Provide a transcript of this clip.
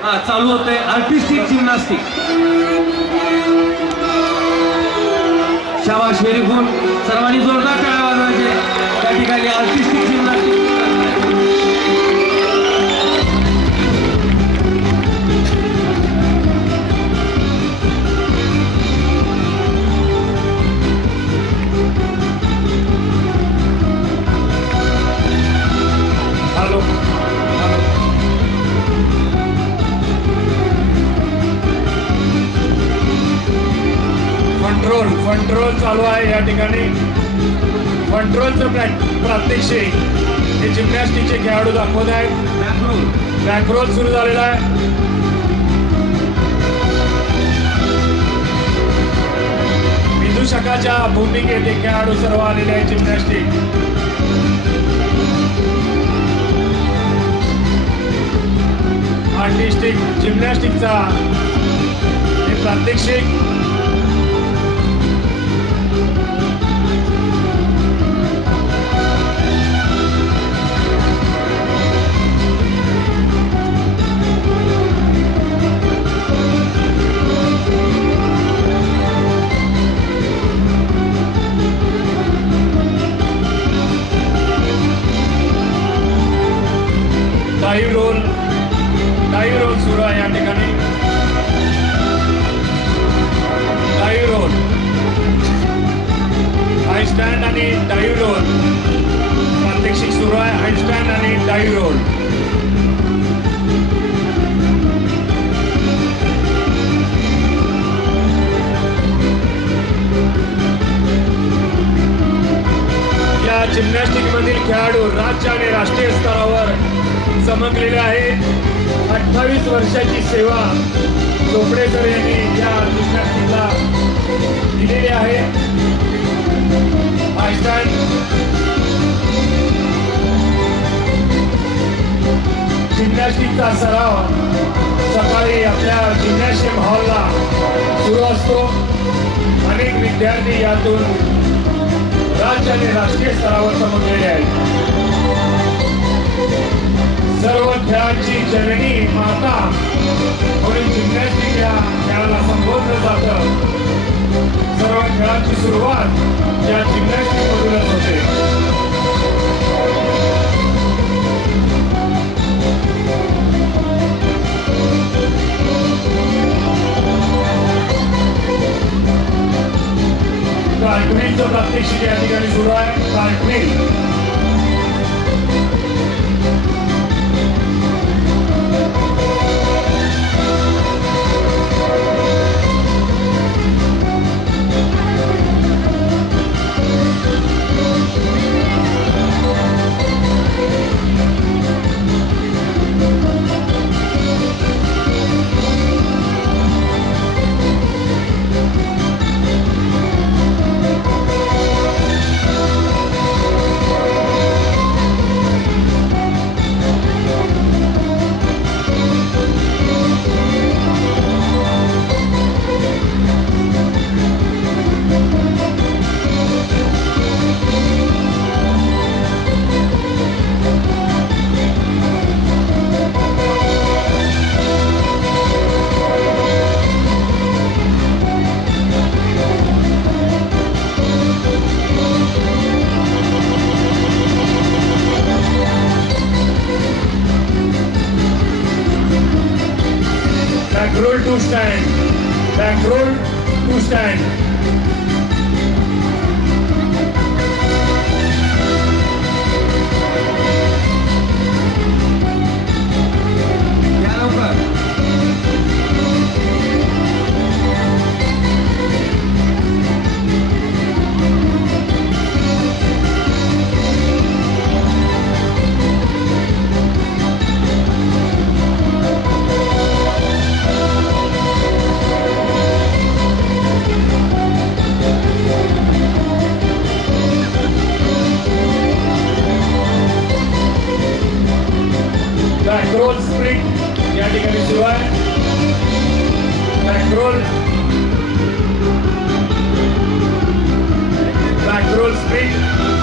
चालू होते artistic gymnastic. शाबाश, व्हेरी गुड. सर्वांनी जोरदार टाळ्या वाजवायचे. त्या ठिकाणी आर्टिस्टिक जिम्नास्टिक. कंट्रोल चालू आहे या ठिकाणी. कंट्रोलचं प्रात्यक्षिक हे जिम्नॅस्टिकचे खेळाडू दाखवत आहेत. बॅकरोल सुरू झालेला आहे. विदूषकाच्या भूमिकेत हे खेळाडू सर्व आलेले आहेत. जिम्नॅस्टिक आर्टिस्टिक जिम्नॅस्टिकचा हे प्रात्यक्षिक. डाईव्ह रोल सुरू आहे या ठिकाणी. डाईव्ह रोल, हाय स्टँड आणि डाईव्ह रोल प्रात्यक्षिक सुरू आहे. हाय स्टँड आणि डाईव्ह रोल. या जिम्नॅस्टिक मधील खेळाडू राज्य आणि राष्ट्रीय स्तरावर चमकलेले आहेत. 28 वर्षाची सेवा चोपडे सर यांनी या जिम्नॅस्टिकला दिलेली आहे. जिम्नॅस्टिकचा सराव सकाळी आपल्या जिम्नॅशियम हॉलला सुरू असतो. अनेक विद्यार्थी यातून राज्य आणि राष्ट्रीय स्तरावर चमकलेले आहेत. सर्व खेळाची जननी माता म्हणून जिम्नॅस्टिक या खेळाला संबोधलं जातं. सर्व खेळाची सुरुवात या जिम्नॅस्टिक मधूनच होते. कार्टविलचं प्रात्यक्षिक या ठिकाणी सुरू आहे. कार्टविल roll to stand, back roll to stand. Back roll sprint या ठिकाणी सुरू आहे. Back roll, back roll sprint.